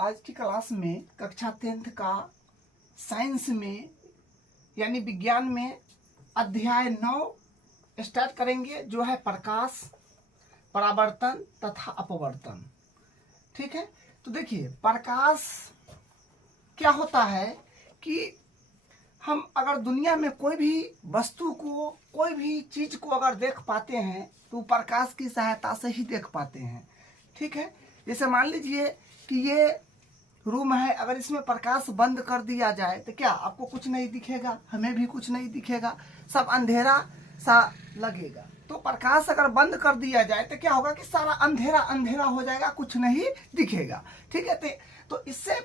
आज की क्लास में कक्षा 10th का साइंस में यानी विज्ञान में अध्याय 9 स्टार्ट करेंगे, जो है प्रकाश, परावर्तन तथा अपवर्तन। ठीक है, तो देखिए प्रकाश क्या होता है कि हम अगर दुनिया में कोई भी वस्तु को, कोई भी चीज को अगर देख पाते हैं तो प्रकाश की सहायता से ही देख पाते हैं। ठीक है, जैसे मान लीजिए कि ये रूम है, अगर इसमें प्रकाश बंद कर दिया जाए तो क्या आपको कुछ नहीं दिखेगा, हमें भी कुछ नहीं दिखेगा, सब अंधेरा सा लगेगा। तो प्रकाश अगर बंद कर दिया जाए तो क्या होगा कि सारा अंधेरा अंधेरा हो जाएगा, कुछ नहीं दिखेगा। ठीक है, तो इससे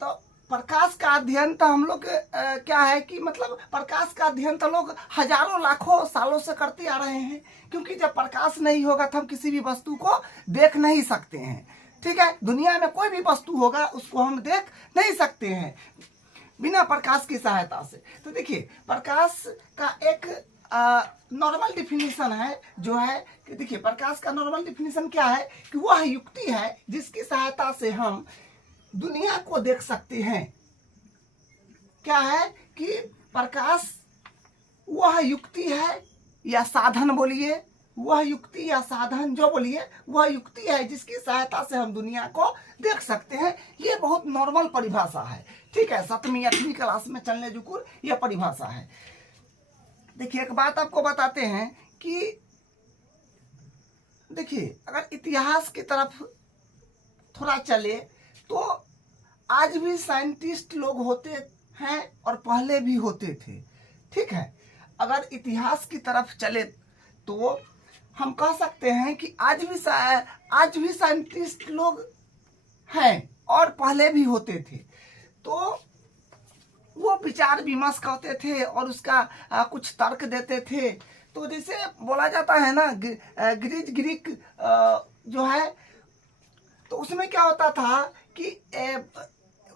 तो प्रकाश का अध्ययन तो हम लोग क्या है कि मतलब प्रकाश का अध्ययन तो लोग हजारों लाखों सालों से करते आ रहे हैं, क्योंकि जब प्रकाश नहीं होगा तो हम किसी भी वस्तु को देख नहीं सकते हैं। ठीक है, दुनिया में कोई भी वस्तु होगा उसको हम देख नहीं सकते हैं बिना प्रकाश की सहायता से। तो देखिए प्रकाश का एक नॉर्मल डिफिनीशन है, जो है कि देखिए प्रकाश का नॉर्मल डिफिनीशन क्या है कि वह युक्ति है जिसकी सहायता से हम दुनिया को देख सकते हैं। क्या है कि प्रकाश वह युक्ति है या साधन, बोलिए वह युक्ति या साधन, जो बोलिए वह युक्ति है जिसकी सहायता से हम दुनिया को देख सकते हैं। ये बहुत नॉर्मल परिभाषा है। ठीक है, 7वीं 8वीं क्लास में चलने जुकुर यह परिभाषा है। देखिए एक बात आपको बताते हैं कि देखिए अगर इतिहास की तरफ थोड़ा चले तो आज भी साइंटिस्ट लोग होते हैं और पहले भी होते थे। ठीक है, अगर इतिहास की तरफ चले तो हम कह सकते हैं कि आज भी साइंटिस्ट लोग हैं और पहले भी होते थे। तो वो विचार विमर्श करते थे और उसका कुछ तर्क देते थे। तो जैसे बोला जाता है ना ग्रीक जो है, तो उसमें क्या होता था कि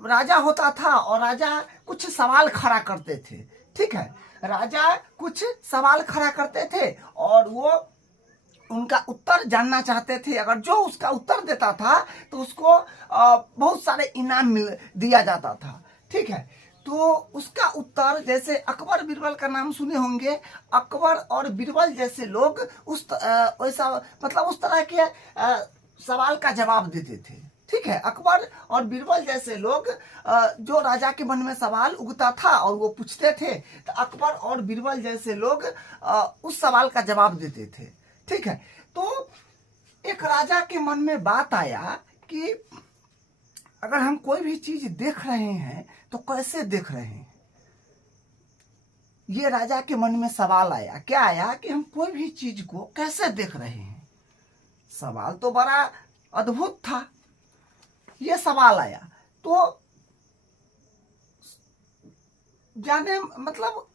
राजा होता था और राजा कुछ सवाल खड़ा करते थे। ठीक है, राजा कुछ सवाल खड़ा करते थे और वो उनका उत्तर जानना चाहते थे। अगर जो उसका उत्तर देता था तो उसको बहुत सारे इनाम दिया जाता था। ठीक है, तो उसका उत्तर, जैसे अकबर बीरबल का नाम सुने होंगे, अकबर और बीरबल जैसे लोग उस वैसा मतलब उस तरह के सवाल का जवाब देते थे। ठीक है, अकबर और बीरबल जैसे लोग जो राजा के मन में सवाल उगता था और वो पूछते थे, तो अकबर और बीरबल जैसे लोग उस सवाल का जवाब देते थे। ठीक है, तो एक राजा के मन में बात आया कि अगर हम कोई भी चीज देख रहे हैं तो कैसे देख रहे हैं। ये राजा के मन में सवाल आया। क्या आया कि हम कोई भी चीज को कैसे देख रहे हैं। सवाल तो बड़ा अद्भुत था। ये सवाल आया तो जाने मतलब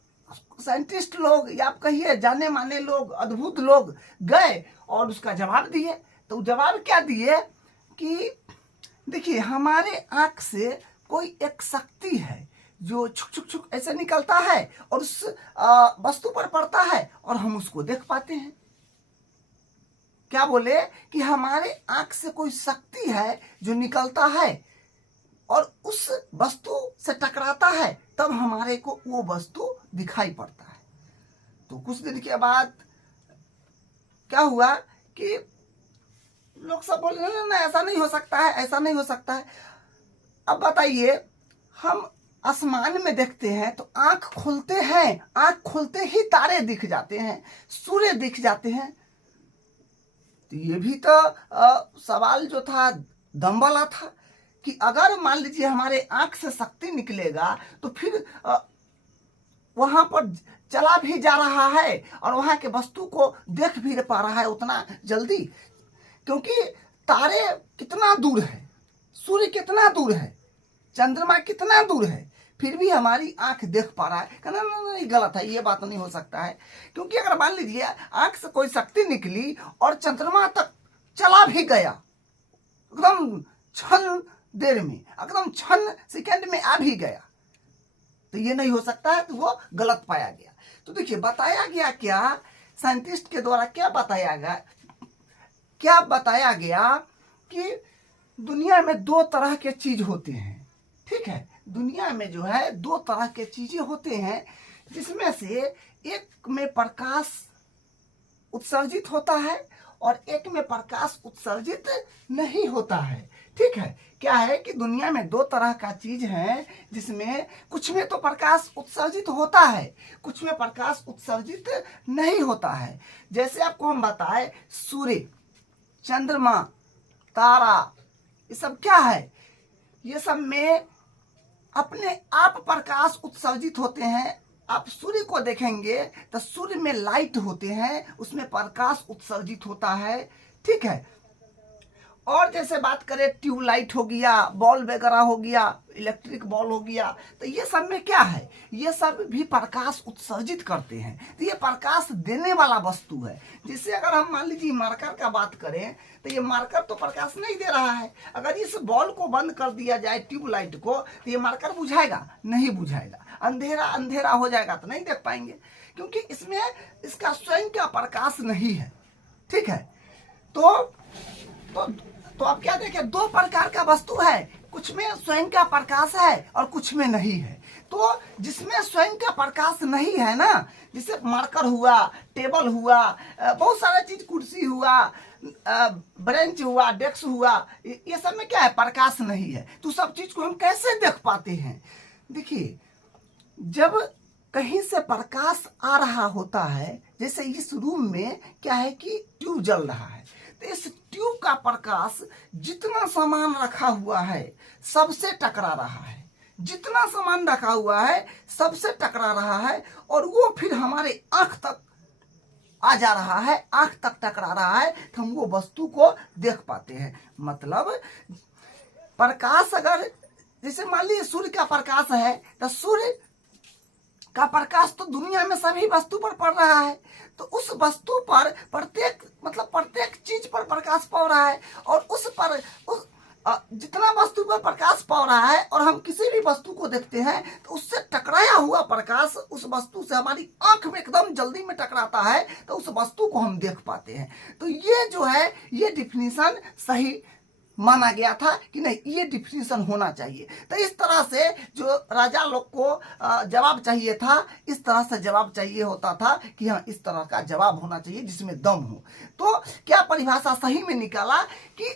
साइंटिस्ट लोग या आप कहिए जाने माने लोग, अद्भुत लोग गए और उसका जवाब दिए। तो जवाब क्या दिए कि देखिए हमारे आंख से कोई एक शक्ति है जो छुक छुक छुक ऐसे निकलता है और उस वस्तु पर पड़ता है और हम उसको देख पाते हैं। क्या बोले कि हमारे आंख से कोई शक्ति है जो निकलता है और उस वस्तु से टकराता है, तब हमारे को वो वस्तु दिखाई पड़ता है। तो कुछ दिन के बाद क्या हुआ कि लोग सब बोले ना ऐसा नहीं हो सकता है, ऐसा नहीं हो सकता है। अब बताइए, हम आसमान में देखते हैं तो आंख खोलते हैं, आंख खोलते ही तारे दिख जाते हैं, सूर्य दिख जाते हैं। तो ये भी तो सवाल जो था दम वाला था कि अगर मान लीजिए हमारे आंख से शक्ति निकलेगा तो फिर वहां पर चला भी जा रहा है और वहां के वस्तु को देख भी पा रहा है उतना जल्दी, क्योंकि तारे कितना दूर है, सूर्य कितना दूर है, चंद्रमा कितना दूर है, फिर भी हमारी आंख देख पा रहा है। कहना नहीं, गलत है, ये बात नहीं हो सकता है। क्योंकि अगर मान लीजिए आंख से कोई शक्ति निकली और चंद्रमा तक चला भी गया, एकदम क्षण देर में, एकदम क्षण सेकंड में आ भी गया, तो ये नहीं हो सकता है, तो वो गलत पाया गया। तो देखिए बताया गया क्या, साइंटिस्ट के द्वारा क्या बताया गया कि दुनिया में दो तरह के चीज होते हैं, ठीक है। दुनिया में जो है दो तरह के चीजें होते हैं, जिसमें से एक में प्रकाश उत्सर्जित होता है और एक में प्रकाश उत्सर्जित नहीं होता है, ठीक है। क्या है कि दुनिया में दो तरह का चीज है, जिसमें कुछ में तो प्रकाश उत्सर्जित होता है, कुछ में प्रकाश उत्सर्जित नहीं होता है। जैसे आपको हम बताएं, सूर्य, चंद्रमा, तारा, ये सब क्या है, ये सब में अपने आप प्रकाश उत्सर्जित होते हैं। आप सूर्य को देखेंगे तो सूर्य में लाइट होते हैं, उसमें प्रकाश उत्सर्जित होता है, ठीक है। और जैसे बात करें, ट्यूबलाइट हो गया, बॉल वगैरह हो गया, इलेक्ट्रिक बॉल हो गया, तो ये सब में क्या है, ये सब भी प्रकाश उत्सर्जित करते हैं। तो ये प्रकाश देने वाला वस्तु है। जैसे अगर हम मान लीजिए मार्कर का बात करें, तो ये मार्कर तो प्रकाश नहीं दे रहा है। अगर इस बॉल को बंद कर दिया जाए, ट्यूबलाइट को, तो ये मार्कर बुझाएगा? नहीं बुझाएगा। अंधेरा अंधेरा हो जाएगा तो नहीं देख पाएंगे, क्योंकि इसमें इसका स्वयं का प्रकाश नहीं है, ठीक है। तो आप क्या देखें, दो प्रकार का वस्तु है, कुछ में स्वयं का प्रकाश है और कुछ में नहीं है। तो जिसमें स्वयं का प्रकाश नहीं है ना, जैसे मार्कर हुआ, टेबल हुआ, बहुत सारा चीज, कुर्सी हुआ, बेंच हुआ, डेस्क हुआ, ये सब में क्या है, प्रकाश नहीं है। तो सब चीज को हम कैसे देख पाते हैं? देखिए, जब कहीं से प्रकाश आ रहा होता है, जैसे इस रूम में क्या है कि ट्यूब जल रहा है, तो इस ट्यूब का प्रकाश जितना सामान रखा हुआ है सबसे टकरा रहा है, जितना सामान रखा हुआ है सबसे टकरा रहा है, और वो फिर हमारे आंख तक आ जा रहा है, आंख तक टकरा रहा है, तो हम वो वस्तु को देख पाते हैं। मतलब प्रकाश, अगर जैसे मान लीजिए सूर्य का प्रकाश है, तो सूर्य का प्रकाश तो दुनिया में सभी वस्तु पर पड़ रहा है, तो उस वस्तु पर प्रत्येक चीज पर प्रकाश पड़ रहा है, और उस पर जितना वस्तु पर प्रकाश पड़ रहा है, और हम किसी भी वस्तु को देखते हैं तो उससे टकराया हुआ प्रकाश उस वस्तु से हमारी आंख में एकदम जल्दी में टकराता है, तो उस वस्तु को हम देख पाते हैं। तो ये जो है, ये डिफिनीशन सही माना गया था कि नहीं, ये डिफिनीशन होना चाहिए। तो इस तरह से जो राजा लोग को जवाब चाहिए था, इस तरह से जवाब चाहिए होता था कि हाँ, इस तरह का जवाब होना चाहिए जिसमें दम हो। तो क्या परिभाषा सही में निकाला कि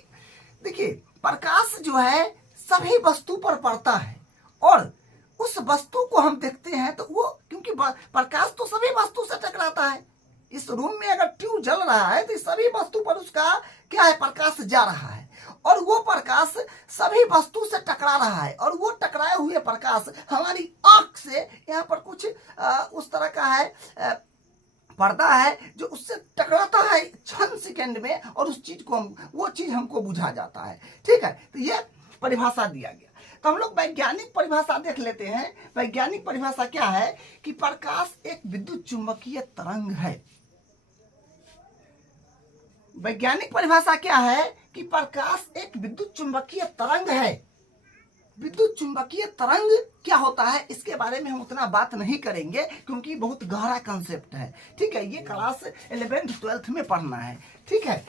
देखिए, प्रकाश जो है सभी वस्तु पर पड़ता है, और उस वस्तु को हम देखते हैं तो वो, क्योंकि प्रकाश तो सभी वस्तु से टकराता है। इस रूम में अगर ट्यूब जल रहा है तो सभी वस्तु पर उसका क्या है, प्रकाश जा रहा है, और वो प्रकाश सभी वस्तु से टकरा रहा है, और वो टकराए हुए प्रकाश हमारी आंख से, यहाँ पर कुछ उस तरह का है पर्दा है जो उससे टकराता है क्षण सेकंड में, और उस चीज को वो चीज हमको बुझा जाता है, ठीक है। तो ये परिभाषा दिया गया। तो हम लोग वैज्ञानिक परिभाषा देख लेते हैं। वैज्ञानिक परिभाषा क्या है कि प्रकाश एक विद्युत चुंबकीय तरंग है। वैज्ञानिक परिभाषा क्या है कि प्रकाश एक विद्युत चुंबकीय तरंग है। विद्युत चुंबकीय तरंग क्या होता है, इसके बारे में हम उतना बात नहीं करेंगे, क्योंकि बहुत गहरा कंसेप्ट है, ठीक है। ये क्लास 11th 12th में पढ़ना है, ठीक है।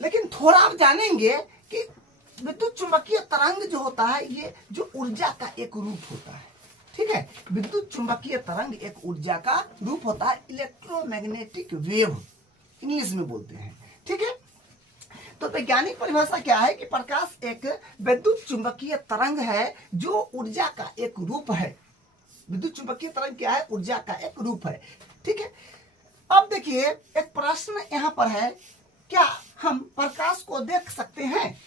लेकिन थोड़ा आप जानेंगे कि विद्युत चुंबकीय तरंग जो होता है, ये जो ऊर्जा का एक रूप होता है, ठीक है। विद्युत चुंबकीय तरंग एक ऊर्जा का रूप होता है, इलेक्ट्रोमैग्नेटिक वेव इंग्लिश में बोलते हैं, ठीक है। तो वैज्ञानिक परिभाषा क्या है कि प्रकाश एक विद्युत चुंबकीय तरंग है जो ऊर्जा का एक रूप है। विद्युत चुंबकीय तरंग क्या है, ऊर्जा का एक रूप है, ठीक है। अब देखिए, एक प्रश्न यहाँ पर है, क्या हम प्रकाश को देख सकते हैं?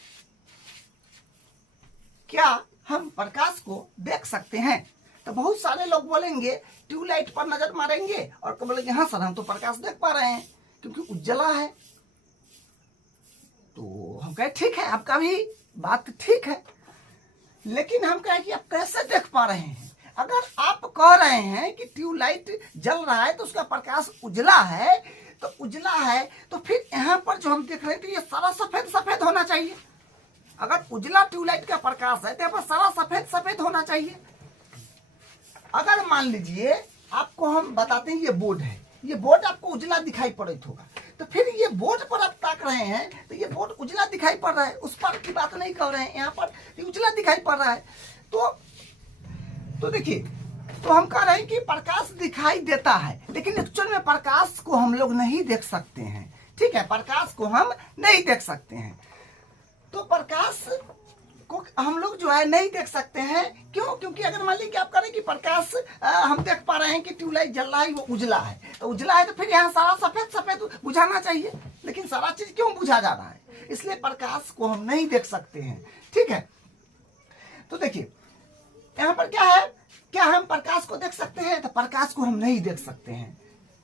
क्या हम प्रकाश को देख सकते हैं? तो बहुत सारे लोग बोलेंगे, ट्यूबलाइट पर नजर मारेंगे और बोलेंगे हाँ सर, हम तो प्रकाश देख पा रहे हैं क्योंकि उज्जला है। तो हम कहे ठीक है, आपका भी बात ठीक है, लेकिन हम कहें कि आप कैसे देख पा रहे हैं? अगर आप कह रहे हैं कि ट्यूबलाइट जल रहा है तो उसका प्रकाश उजला है, तो उजला है तो फिर यहाँ पर जो हम देख रहे हैं तो ये सारा सफेद सफेद होना चाहिए। अगर उजला ट्यूबलाइट का प्रकाश है तो यहाँ पर सारा सफेद सफेद होना चाहिए। अगर मान लीजिए आपको हम बताते हैं ये बोर्ड है, ये बोर्ड आपको उजला दिखाई पड़ता होगा, तो फिर ये बोर्ड पर आप ताक रहे हैं तो ये बोर्ड उजला दिखाई पड़ रहा है, उस पर की बात नहीं कर रहे हैं, यहाँ पर ये उजला दिखाई पड़ रहा है। तो देखिए, तो हम कह रहे हैं कि प्रकाश दिखाई देता है, लेकिन एक्चुअल में प्रकाश को हम लोग नहीं देख सकते हैं। ठीक है, प्रकाश को हम नहीं देख सकते हैं। तो प्रकाश को हम लोग जो है नहीं देख सकते हैं। क्यों? क्योंकि अगर मान लीजिए आप करें कि प्रकाश हम देख पा रहे हैं कि ट्यूबलाइट जल रहा है, वो उजला है, तो उजला है तो फिर यहाँ सारा सफेद सफेद बुझाना चाहिए, लेकिन सारा चीज क्यों बुझा जा रहा है? इसलिए प्रकाश को हम नहीं देख सकते हैं। ठीक है, तो देखिए यहाँ पर क्या है, क्या हम प्रकाश को देख सकते हैं? तो प्रकाश को हम नहीं देख सकते हैं।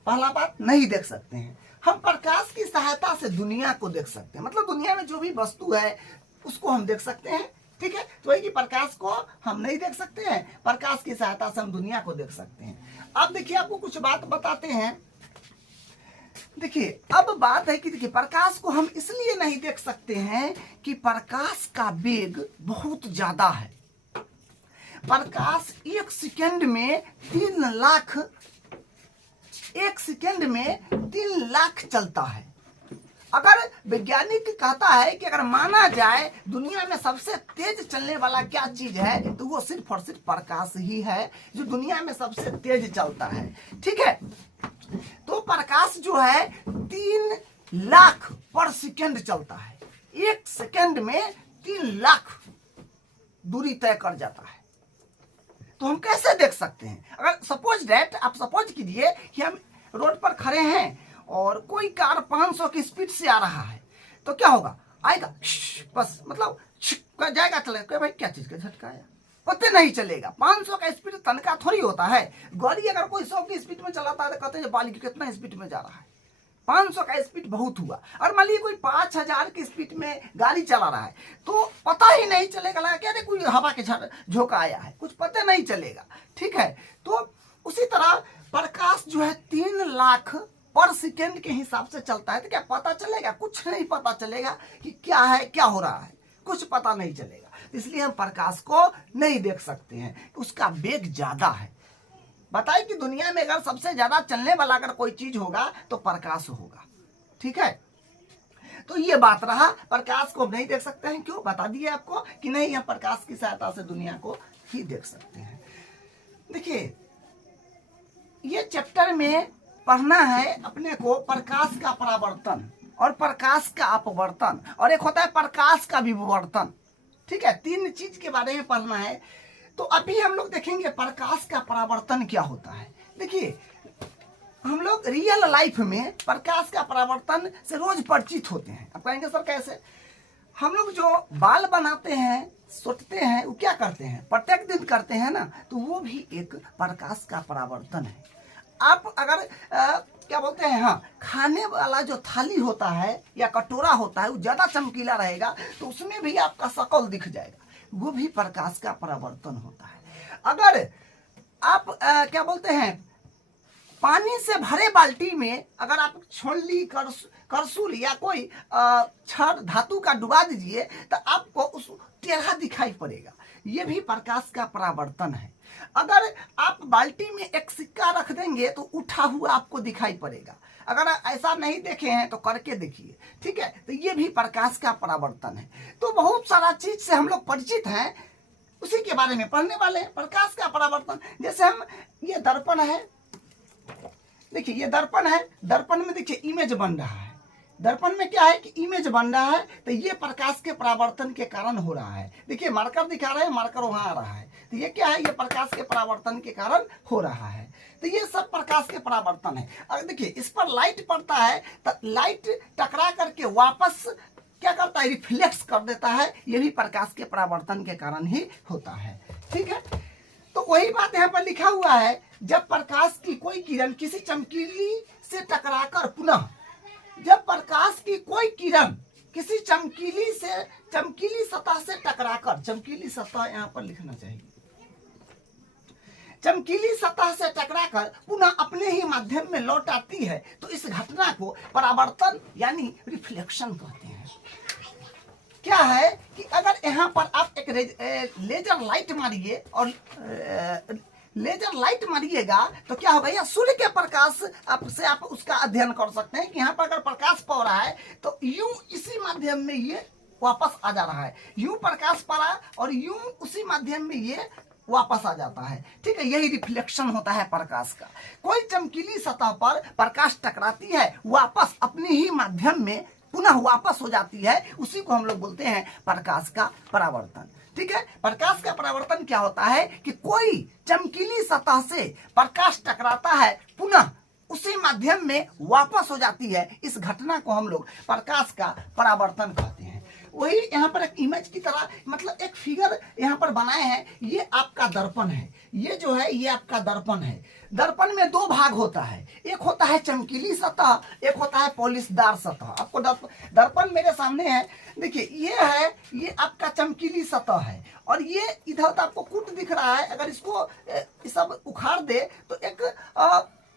पहला बात, नहीं देख सकते हैं। हम प्रकाश की सहायता से दुनिया को देख सकते हैं, मतलब दुनिया में जो भी वस्तु है उसको हम देख सकते हैं। ठीक है, तो वही कि प्रकाश को हम नहीं देख सकते हैं, प्रकाश की सहायता से हम दुनिया को देख सकते हैं। अब देखिए, आपको कुछ बात बताते हैं। देखिए, अब बात है कि देखिए, प्रकाश को हम इसलिए नहीं देख सकते हैं कि प्रकाश का वेग बहुत ज्यादा है। प्रकाश एक सेकंड में 3 लाख चलता है। अगर वैज्ञानिक कहता है कि अगर माना जाए दुनिया में सबसे तेज चलने वाला क्या चीज है, तो वो सिर्फ और सिर्फ प्रकाश ही है जो दुनिया में सबसे तेज चलता है। ठीक है, तो प्रकाश जो है 3 लाख पर सेकंड चलता है। एक सेकंड में 3 लाख दूरी तय कर जाता है। तो हम कैसे देख सकते हैं? अगर सपोज दैट, आप सपोज कीजिए कि हम रोड पर खड़े हैं और कोई कार 500 की स्पीड से आ रहा है, तो क्या होगा? आएगा बस, मतलब जाएगा, चलेगा। भाई क्या चीज का झटका आया, पता नहीं चलेगा। 500 का स्पीड तनका थोड़ी होता है। गाड़ी अगर कोई 100 की स्पीड में चलाता है तो कहते हैं बालिक कितना स्पीड में जा रहा है। 500 का स्पीड बहुत हुआ। और मान लीजिए कोई 5000 की स्पीड में गाड़ी चला रहा है, तो पता ही नहीं चलेगा, लगा क्या रे कोई हवा के झोंका आया है, कुछ पता नहीं चलेगा। ठीक है, तो उसी तरह प्रकाश जो है 3 लाख पर सेकंड के हिसाब से चलता है। तो क्या पता चलेगा? कुछ नहीं पता चलेगा कि क्या है, क्या हो रहा है, कुछ पता नहीं चलेगा। इसलिए हम प्रकाश को नहीं देख सकते हैं, उसका वेग ज्यादा है। बताइए कि दुनिया में अगर सबसे ज्यादा चलने वाला अगर कोई चीज होगा तो प्रकाश होगा। ठीक है, तो ये बात रहा, प्रकाश को हम नहीं देख सकते हैं। क्यों? बता दिए आपको कि नहीं, हम प्रकाश की सहायता से दुनिया को ही देख सकते हैं। देखिए, ये चैप्टर में पढ़ना है अपने को प्रकाश का परावर्तन और प्रकाश का अपवर्तन, और एक होता है प्रकाश का विवर्तन। ठीक है, 3 चीज के बारे में पढ़ना है। तो अभी हम लोग देखेंगे प्रकाश का परावर्तन क्या होता है। देखिए, हम लोग रियल लाइफ में प्रकाश का परावर्तन से रोज परिचित होते हैं। आप कहेंगे सर कैसे? हम लोग जो बाल बनाते हैं, सोचते हैं, वो क्या करते हैं? प्रत्येक दिन करते हैं ना, तो वो भी एक प्रकाश का परावर्तन है। आप अगर क्या बोलते हैं, हाँ, खाने वाला जो थाली होता है या कटोरा होता है, वो ज्यादा चमकीला रहेगा तो उसमें भी आपका शकल दिख जाएगा, वो भी प्रकाश का परावर्तन होता है। अगर आप क्या बोलते हैं, पानी से भरे बाल्टी में अगर आप छोलनी, करसूल या कोई छड़ धातु का डुबा दीजिए तो आपको उस टेढ़ा दिखाई पड़ेगा, ये भी प्रकाश का परावर्तन है। अगर आप बाल्टी में एक सिक्का रख देंगे तो उठा हुआ आपको दिखाई पड़ेगा। अगर ऐसा नहीं देखे हैं तो करके देखिए। ठीक है, तो ये भी प्रकाश का परावर्तन है। तो बहुत सारा चीज से हम लोग परिचित हैं, उसी के बारे में पढ़ने वाले हैं। प्रकाश का परावर्तन, जैसे हम, ये दर्पण है, देखिए ये दर्पण है, दर्पण में देखिए इमेज बन रहा है। दर्पण में क्या है कि इमेज बन रहा है, तो ये प्रकाश के परावर्तन के कारण हो रहा है। देखिए मार्कर दिखा रहे हैं, मार्कर वहां आ रहा है, तो ये क्या है? ये प्रकाश के परावर्तन के कारण हो रहा है। तो ये सब प्रकाश के परावर्तन है। अगर देखिए इस पर लाइट पड़ता है तो लाइट टकरा करके वापस क्या करता है? रिफ्लेक्स कर देता है। ये भी प्रकाश के परावर्तन के कारण ही होता है। ठीक है, तो वही बात यहाँ पर लिखा हुआ है, जब प्रकाश की कोई किरण किसी चमकीली से टकराकर पुनः, जब प्रकाश की कोई किरण किसी चमकीली सतह से टकराकर, चमकीली सतह यहाँ पर लिखना चाहिए, चमकीली सतह से टकराकर पुनः अपने ही माध्यम में लौट आती है, तो इस घटना को परावर्तन यानी रिफ्लेक्शन कहते हैं। क्या है कि अगर यहाँ पर आप एक लेजर लाइट मारिए और लेजर लाइट मारिएगा तो क्या होगा, या सूर्य के प्रकाश से आप उसका अध्ययन कर सकते हैं कि यहाँ पर अगर प्रकाश पड़ रहा है तो यूं इसी माध्यम में ये वापस आ जा रहा है, यूं प्रकाश पड़ा और यूं उसी माध्यम में ये वापस आ जाता है। ठीक है, यही रिफ्लेक्शन होता है प्रकाश का। कोई चमकीली सतह पर प्रकाश टकराती है, वापस अपने ही माध्यम में पुनः वापस हो जाती है, उसी को हम लोग बोलते हैं प्रकाश का परावर्तन। ठीक है, प्रकाश का परावर्तन क्या होता है कि कोई चमकीली सतह से प्रकाश टकराता है, पुनः उसी माध्यम में वापस हो जाती है, इस घटना को हम लोग प्रकाश का परावर्तन कहते हैं। वही यहाँ पर एक इमेज की तरह, मतलब एक फिगर यहाँ पर बनाए हैं। ये आपका दर्पण है, ये जो है ये आपका दर्पण है। दर्पण में दो भाग होता है, एक होता है चमकीली सतह, एक होता है पॉलिशदार सतह। आपको दर्पण मेरे सामने है, देखिए ये है, ये आपका चमकीली सतह है, और ये इधर उधर आपको कूट दिख रहा है। अगर इसको सब उखाड़ दे तो एक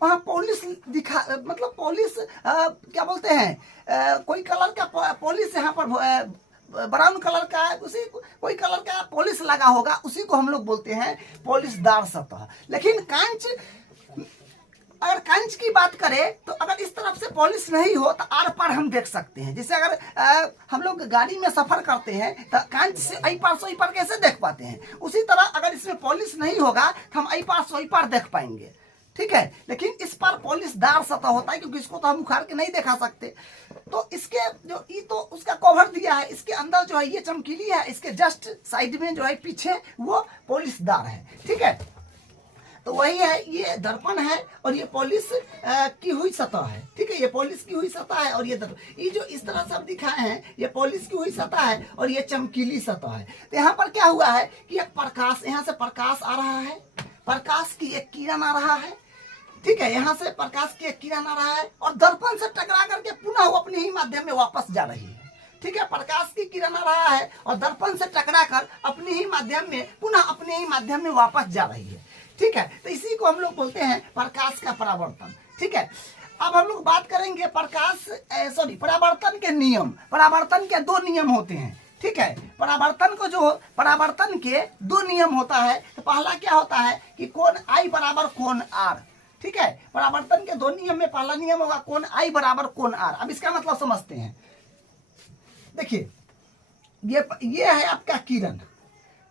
वहाँ पॉलिश दिखा, मतलब पॉलिश क्या बोलते हैं, कोई कलर का पॉलिश यहाँ पर ब्राउन कलर का, उसी कोई कलर का पॉलिश लगा होगा, उसी को हम लोग बोलते हैं पॉलिशदार सतह। लेकिन कांच, अगर कांच की बात करें तो अगर इस तरफ से पॉलिश नहीं हो तो आर पार हम देख सकते हैं। जैसे अगर हम लोग गाड़ी में सफर करते हैं तो कांच से आई पार से आई पार कैसे देख पाते हैं, उसी तरह अगर इसमें पॉलिश नहीं होगा तो हम आई पार से आई पार देख पाएंगे। ठीक है, लेकिन इस पर पॉलिशदार सतह होता है, क्योंकि इसको तो हम उखाड़ के नहीं दिखा सकते। तो इसके जो ये तो उसका कवर दिया है, इसके अंदर जो है ये चमकीली है, इसके जस्ट साइड में जो है पीछे वो पॉलिशदार है। ठीक है, तो वही है, ये दर्पण है और ये पॉलिश की हुई सतह है। ठीक है, ये पॉलिश की हुई सतह है और ये दर्पण, ये जो इस तरह सब दिखाए हैं ये पॉलिश की हुई सतह है और ये चमकीली सतह है। तो यहाँ पर क्या हुआ है कि एक प्रकाश, यहाँ से प्रकाश आ रहा है, प्रकाश की एक किरण आ रहा है। ठीक है, यहाँ से प्रकाश की एक किरण आ रहा है और दर्पण से टकरा करके पुनः वो अपने ही माध्यम में वापस जा रही है। ठीक है, प्रकाश की किरण आ रहा है और दर्पण से टकरा कर अपने ही माध्यम में पुनः अपने ही माध्यम में वापस जा रही है। ठीक है, तो इसी को हम लोग बोलते हैं प्रकाश का परावर्तन। ठीक है, अब हम लोग बात करेंगे परावर्तन के नियम। परावर्तन के दो नियम होते हैं। ठीक है, परावर्तन के दो नियम होता है। तो पहला क्या होता है कि कोण आई बराबर कोण आर। ठीक है, परावर्तन के दो नियम में पहला नियम होगा कोण आई बराबर कोण आर। अब इसका मतलब समझते हैं। देखिए, ये है आपका किरण,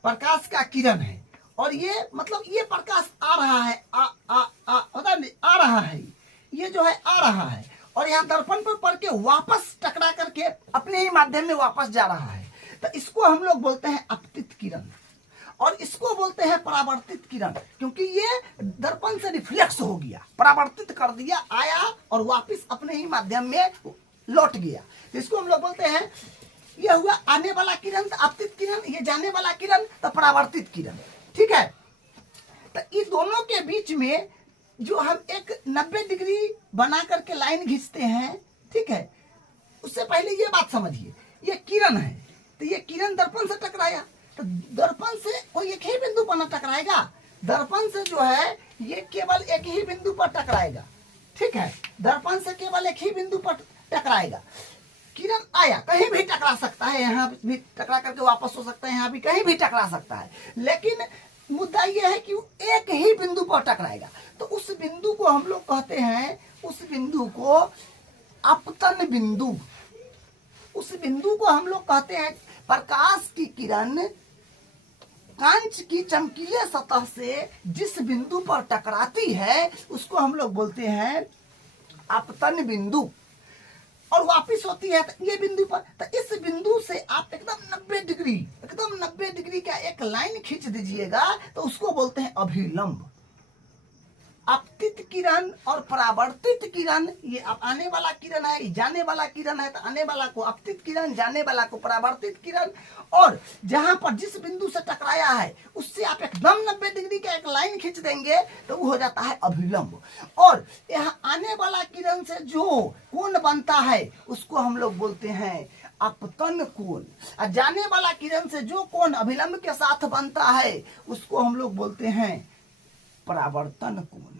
प्रकाश का किरण है, और ये मतलब ये प्रकाश आ रहा है, आ रहा है, ये जो है आ रहा है, और यहाँ दर्पण पर पड़ के वापस टकरा करके अपने ही माध्यम में वापस जा रहा है। तो इसको हम लोग बोलते हैं अपतित किरण, और इसको बोलते हैं परावर्तित किरण, क्योंकि ये दर्पण से रिफ्लेक्स हो गया, परावर्तित कर दिया, आया और वापस अपने ही माध्यम में लौट गया। तो इसको हम लोग बोलते हैं, ये हुआ आने वाला किरण तो अपतित किरण, ये जाने वाला किरण तो परावर्तित किरण। ठीक है, तो इन दोनों के बीच में जो हम एक 90 डिग्री बना करके लाइन खींचते हैं, ठीक है, उससे पहले ये बात समझिए, ये किरण है, तो ये किरण दर्पण से टकराया, तो दर्पण से कोई एक ही बिंदु पर न टकराएगा, दर्पण से जो है ये केवल एक ही बिंदु पर टकराएगा। ठीक है, दर्पण से केवल एक ही बिंदु पर टकराएगा। किरण आया, कहीं भी टकरा सकता है, यहाँ भी टकरा करके वापस हो सकता है, यहाँ भी कहीं भी टकरा सकता है, लेकिन मुद्दा यह है कि एक ही बिंदु पर टकराएगा। तो उस बिंदु को हम लोग कहते हैं, उस बिंदु को अपतन बिंदु, उस बिंदु को हम लोग कहते हैं, प्रकाश की किरण कांच की चमकीले सतह से जिस बिंदु पर टकराती है उसको हम लोग बोलते हैं अपतन बिंदु, और वापिस होती है तो ये बिंदु पर। तो इस बिंदु से आप एकदम 90 डिग्री का एक लाइन खींच दीजिएगा, तो उसको बोलते हैं अभिलंब। अपतित किरण और परावर्तित किरण, ये अब आने वाला किरण है, जाने वाला किरण है, तो आने वाला को अपतित किरण, जाने वाला को परावर्तित किरण, और जहां पर जिस बिंदु से टकराया है उससे आप एकदम 90 डिग्री का एक लाइन खींच देंगे तो वो हो जाता है अभिलंब। और यहाँ आने वाला किरण से जो कोण बनता है उसको हम लोग बोलते हैं अपतन कोण, और जाने वाला किरण से जो कोण अभिलंब के साथ बनता है उसको हम लोग बोलते हैं परावर्तन कोण।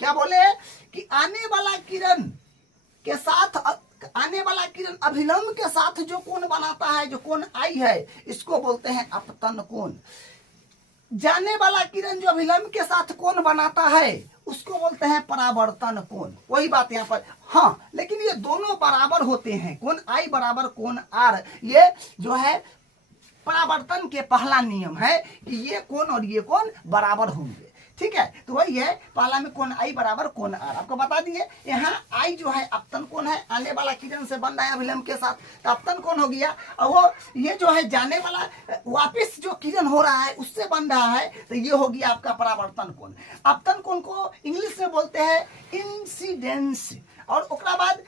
क्या बोले कि आने वाला किरण के साथ, आने वाला किरण अभिलंब के साथ जो कोण बनाता है, जो कोण आई है, इसको बोलते हैं अपतन कोण। जाने वाला किरण जो अभिलंब के साथ कोण बनाता है उसको बोलते हैं परावर्तन कोण। वही बात यहाँ पर, हाँ, लेकिन ये दोनों बराबर होते हैं, कोण आई बराबर कोण आर, ये जो है परावर्तन के पहला नियम है कि ये कोण और ये कोण बराबर होंगे। ठीक है, तो वही है, पहला में कोण आई बराबर कोण आर आपको बता दिए। यहाँ आई जो है अपतन कोण है, आने वाला किरण से बन रहा है अभिलंब के साथ, तो अपतन कोण हो गया। और वो ये जो है जाने वाला वापस जो किरण हो रहा है उससे बन रहा है, तो ये हो गया आपका परावर्तन कोण। अपतन कोण को इंग्लिश में बोलते हैं इंसिडेंस, और उसके बाद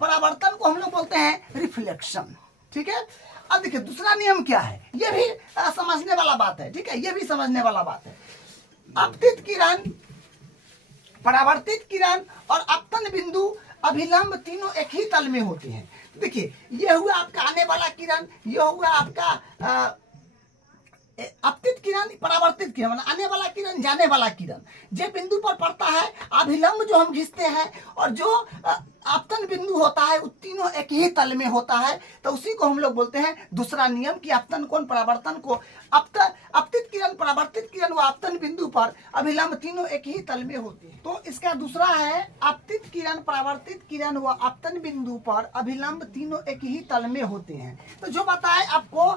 परावर्तन को हम लोग बोलते हैं रिफ्लेक्शन। ठीक है, अब देखिए दूसरा नियम क्या है, ये भी समझने वाला बात है। ठीक है, ये भी समझने वाला बात है। अपतित किरण, परावर्तित किरण और अपतन बिंदु अभिलंब तीनों एक ही तल में होते हैं। देखिए ये हुआ आपका आने वाला किरण, ये हुआ आपका अपतित किरण, परावर्तित किरण आने वाला किरण, जाने वाला किरण जे बिंदु पर पड़ता है अभिलंब जो हम खींचते हैं, और जो अपतन बिंदु होता है वो तीनों एक ही तल में होता है, तो उसी को हम लोग बोलते हैं दूसरा नियम कि अपतन कोण परावर्तन को अपतित किरण, परावर्तित किरण व अपतन बिंदु पर अभिलंब तीनों एक ही तल में होते हैं। तो इसका दूसरा है अपतित किरण, परावर्तित किरण व अपतन बिंदु पर अभिलंब तीनों एक ही तल में होते हैं। तो जो बताए आपको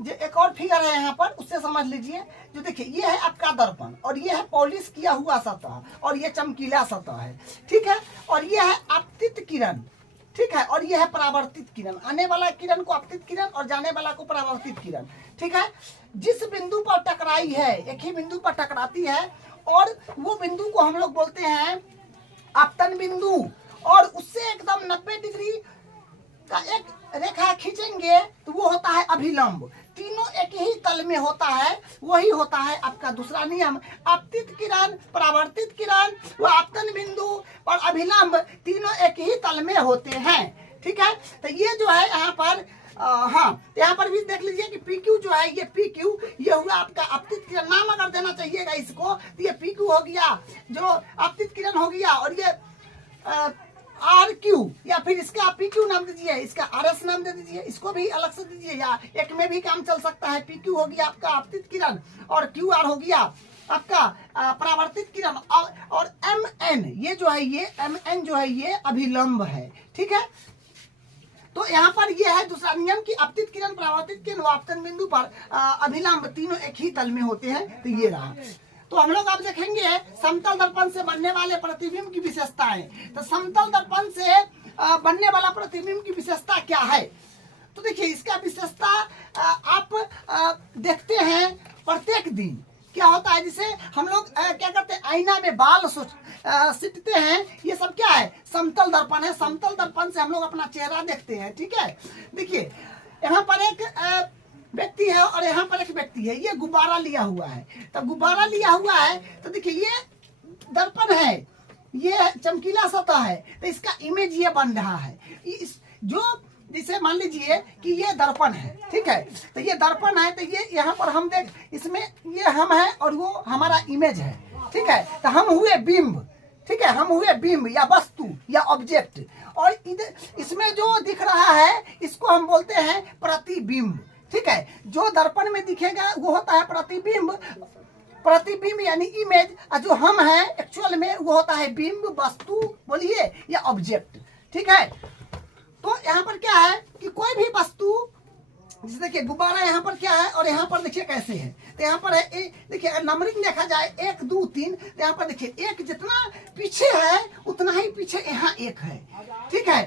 जो एक और फिगर है यहाँ पर उससे समझ लीजिए। जो देखिए ये है आपका दर्पण, और ये है पॉलिश किया हुआ सतह, और ये चमकीला सतह है। ठीक है, और ये है अपतित किरण। ठीक है, और ये है परावर्तित किरण, आने वाला किरण को अपतित किरण और जाने वाला को परावर्तित किरण। ठीक है, जिस बिंदु पर टकराई है, एक ही बिंदु पर टकराती है, और वो बिंदु को हम लोग बोलते हैं अपतन बिंदु, और उससे एकदम 90 डिग्री का एक रेखा खींचेंगे तो वो होता है अभिलंब। तीनों एक ही तल में होता है, वही होता है आपका दूसरा नियम। अपतित किरण, परावर्तित किरण व अपतन बिंदु और अभिलंब तीनों एक ही तल में होते हैं। ठीक है, तो ये जो है यहाँ पर हाँ, यहाँ पर भी देख लीजिए कि PQ जो है, ये PQ ये हुआ आपका अपतित किरण। नाम अगर देना चाहिएगा इसको तो ये PQ हो गया जो अपतित किरण हो गया, और ये RQ, या फिर इसका आप PQ नाम दीजिए, इसका RS नाम दे दीजिए, इसको भी अलग से दीजिए, या एक में भी काम चल सकता है। PQ हो गया आपका अपतित किरण, और QR हो गया आपका परावर्तित किरण, और MN ये जो है, ये MN जो है ये अभिलंब है। ठीक है, तो यहाँ पर ये है दूसरा नियम कि अपतित किरण, परावर्तित किरण व अपतन बिंदु पर अभिलंब तीनों एक ही तल में होते हैं। तो ये रहा। तो हम लोग अब देखेंगे समतल दर्पण से बनने वाले प्रतिबिंब की विशेषताएं। तो समतल दर्पण से बनने वाला प्रतिबिंब की विशेषता क्या है? तो देखिए इसका विशेषता आप देखते हैं प्रत्येक दिन क्या होता है, जिसे हम लोग क्या करते हैं, आईना में बाल सीटते हैं, ये सब क्या है, समतल दर्पण है। समतल दर्पण से हम लोग अपना चेहरा देखते हैं। ठीक है, देखिए यहाँ पर एक व्यक्ति है और यहाँ पर एक व्यक्ति है, ये गुब्बारा लिया हुआ है। तो गुब्बारा लिया हुआ है तो देखिए ये दर्पण है, ये चमकीला सतह है, तो इसका इमेज ये बन रहा है। इस जो जिसे मान लीजिए कि ये दर्पण है। ठीक है, तो ये दर्पण है, तो ये यहाँ पर हम देख, इसमें ये हम है और वो हमारा इमेज है। ठीक है, तो हम हुए बिंब। ठीक है, हम हुए बिंब या वस्तु या ऑब्जेक्ट, और इधर इसमें जो दिख रहा है इसको हम बोलते हैं प्रतिबिंब। ठीक है, जो दर्पण में दिखेगा वो होता है प्रतिबिंब। प्रतिबिंब यानी इमेज, और जो हम है एक्चुअल में वो होता है बिंब, वस्तु बोलिए या ऑब्जेक्ट। ठीक है, तो यहाँ पर क्या है कि कोई भी वस्तु, जैसे देखिए गुब्बारा यहाँ पर क्या है और यहाँ पर देखिए कैसे है। तो यहाँ पर है देखिए, अगर नंबरिंग देखा जाए 1 2 3, तो यहाँ पर देखिए एक जितना पीछे है उतना ही पीछे यहाँ एक है। ठीक है,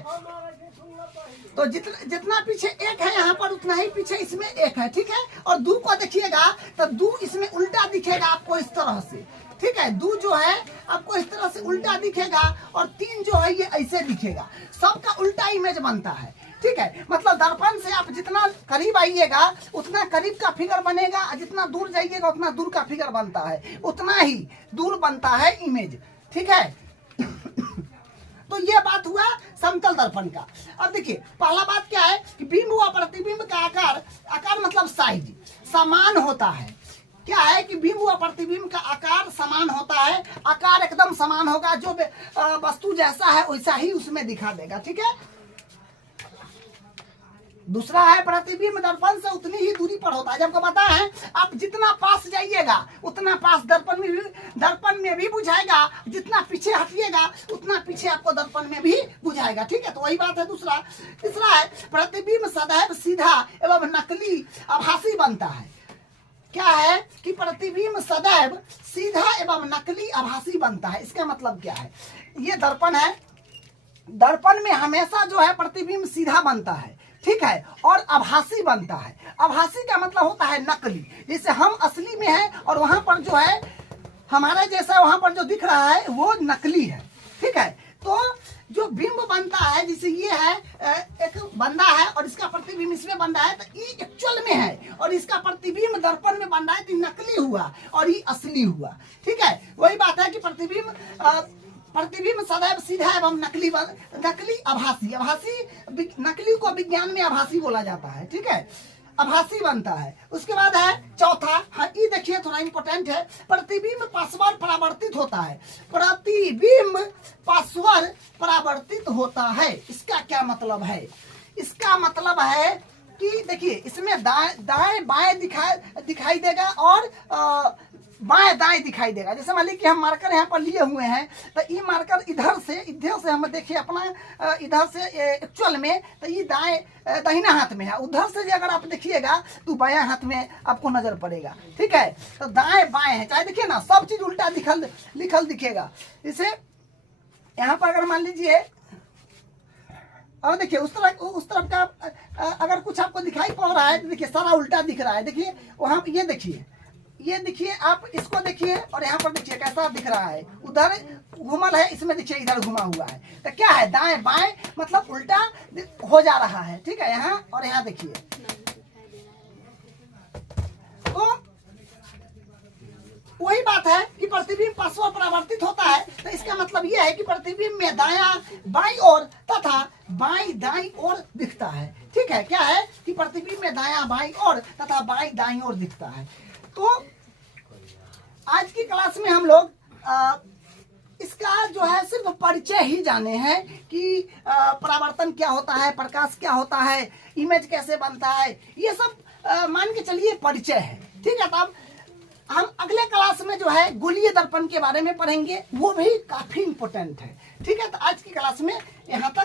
तो जितना पीछे एक है यहाँ पर उतना ही पीछे इसमें एक है। ठीक है, और 2 को देखिएगा तो 2 इसमें उल्टा दिखेगा आपको इस तरह से। ठीक है, 2 जो है आपको इस तरह से उल्टा दिखेगा, और 3 जो है ये ऐसे दिखेगा। सबका उल्टा इमेज बनता है। ठीक है, मतलब दर्पण से आप जितना करीब आइएगा उतना करीब का फिगर बनेगा, और जितना दूर जाइएगा उतना दूर का फिगर बनता है, उतना ही दूर बनता है इमेज। ठीक है, तो ये बात हुआ समतल दर्पण का। अब देखिए पहला बात क्या है कि बिंब व प्रतिबिंब का आकार मतलब साइज समान होता है। क्या है कि बिंब व प्रतिबिंब का आकार समान होता है। आकार एकदम समान होगा, जो वस्तु जैसा है वैसा ही उसमें दिखा देगा। ठीक है, दूसरा है प्रतिबिंब दर्पण से उतनी ही दूरी पर होता है। जब को पता है आप जितना पास जाइएगा उतना पास दर्पण में भी बुझाएगा, जितना पीछे हटिएगा उतना पीछे आपको दर्पण में भी बुझाएगा। ठीक है, तो वही बात है। दूसरा तीसरा है प्रतिबिंब सदैव सीधा एवं नकली आभासी बनता है। क्या है कि प्रतिबिंब सदैव सीधा एवं नकली आभासी बनता है। इसका मतलब क्या है, ये दर्पण है, दर्पण में हमेशा जो है प्रतिबिंब सीधा बनता है, ठीक है, और आभासी बनता है। आभासी का मतलब होता है नकली, जैसे हम असली में है और वहां पर जो है हमारा जैसा वहां पर जो दिख रहा है वो नकली है। ठीक है, तो जो बिंब बनता है, जैसे ये है एक बंदा है और इसका प्रतिबिंब इसमें बन रहा है, तो ये एक्चुअल में है और इसका प्रतिबिंब दर्पण में बन रहा है, तो नकली हुआ और ये असली हुआ। ठीक है, वही बात है कि प्रतिबिंब सदैव सीधा एवं नकली आभासी, नकली को विज्ञान में आभासी बोला जाता है। ठीक है, आभासी बनता है। उसके बाद है चौथा, हाँ ये देखिए थोड़ा इंपॉर्टेंट है, प्रतिबिंब पार्श्वर परावर्तित होता है। प्रतिबिंब पार्श्वर परावर्तित होता है, इसका क्या मतलब है? इसका मतलब है कि देखिए इसमें दाएं बाएं दिखाई देगा और बाएं दाएं दिखाई देगा। जैसे मान लीजिए कि हम मार्कर यहाँ पर लिए हुए हैं, तो ये मार्कर इधर से हम देखिए अपना इधर से एक्चुअल में, तो ये दाहिना हाथ में है, उधर से अगर आप देखिएगा तो बायां हाथ में आपको नजर पड़ेगा। ठीक है, तो दाएं बाएं है, चाहे देखिए ना सब चीज उल्टा लिखल दिखेगा। इसे यहाँ पर अगर मान लीजिए और देखिए उस तरफ का अगर कुछ आपको दिखाई पड़ रहा है तो देखिए सारा उल्टा दिख रहा है। देखिए वहां ये देखिए आप इसको देखिए और यहाँ पर देखिए कैसा दिख रहा है, उधर घुमल है, इसमें देखिए इधर घुमा हुआ है। तो क्या है, दाएं बाएं मतलब उल्टा हो जा रहा है। ठीक है, यहाँ और यहाँ देखिए, तो वही बात है कि प्रतिबिंब पार्श्व परावर्तित होता है। तो इसका मतलब यह है कि प्रतिबिंब में दायां बाईं ओर तथा बाईं दाईं ओर दिखता है। ठीक है, क्या है कि प्रतिबिंब में दायां बाईं ओर तथा बाईं दाईं ओर दिखता है। तो आज की क्लास में हम लोग इसका जो है सिर्फ परिचय ही जाने हैं कि परावर्तन क्या होता है, प्रकाश क्या होता है, इमेज कैसे बनता है, ये सब मान के चलिए परिचय है। ठीक है, तब हम अगले क्लास में जो है गोलीय दर्पण के बारे में पढ़ेंगे, वो भी काफी इंपॉर्टेंट है। ठीक है, तो आज की क्लास में यहाँ तक